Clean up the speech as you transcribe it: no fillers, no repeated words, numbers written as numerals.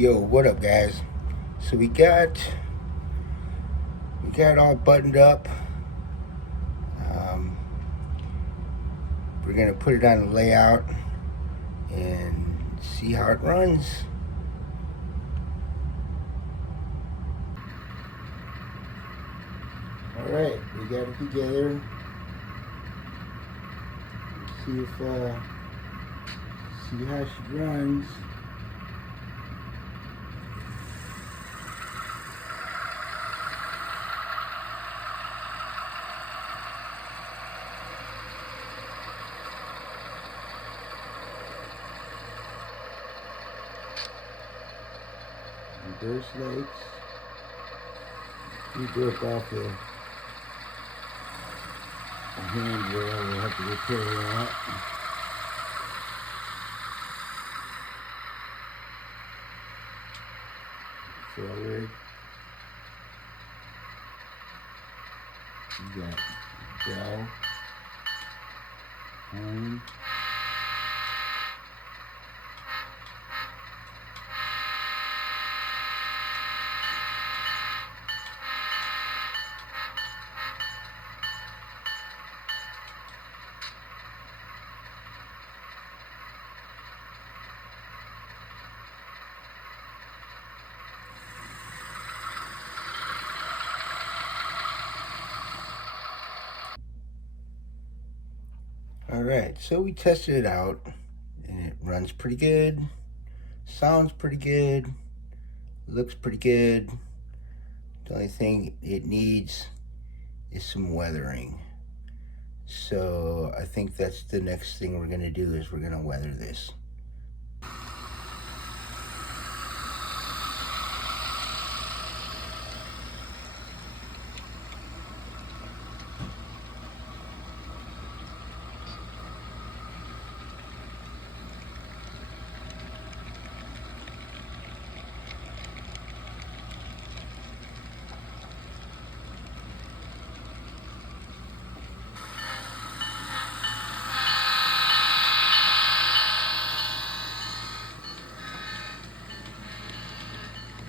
Yo, what up, guys? So we got all buttoned up. We're gonna put it on the layout and see how it runs. All right, we got it together. Let's see how she runs. Reverse lights. We broke off a handrail. We'll have to repair that. Forward. We got bell. Horn. All right, so we tested it out and it runs pretty good, sounds pretty good, looks pretty good. The only thing it needs is some weathering. So I think that's the next thing we're gonna do is we're gonna weather this.